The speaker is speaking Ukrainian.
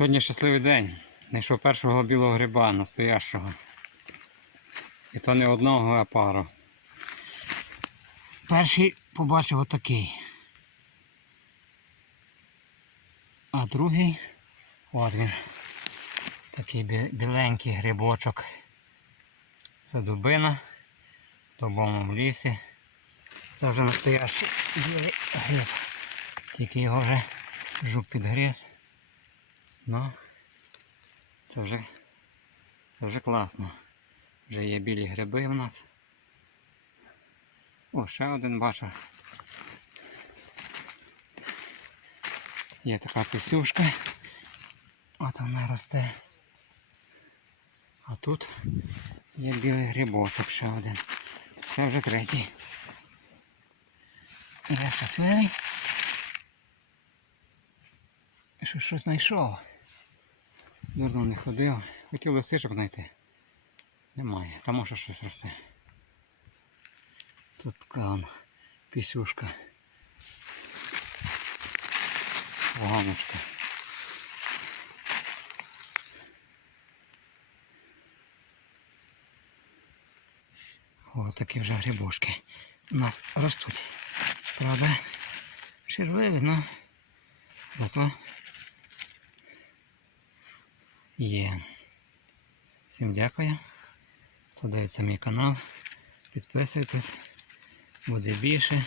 Сьогодні щасливий день. Знайшов першого білого гриба настоящого. І то не одного, а пару. Перший побачив отакий. А другий, от він. Такий біленький грибочок. Це дубина в добовому лісі. Це вже настоящий білий гриб. Тільки його вже жук підгриз. Ну, це вже, це вже класно. Вже є білі гриби в нас. О, ще один бачу. Є така пісюшка. От вона росте. А тут є білий грибочок ще один. Це вже третій. Я щасливий. Що щось знайшов. Дурно не ходив. Хотів листичок знайти. Немає. Там може щось росте. Тут така пісюшка. Поганочка. О, такі вже грибушки у нас ростуть. Правда, червиві, но зато є. Всім дякую. Хто мій канал. Підписуйтесь. Буде більше.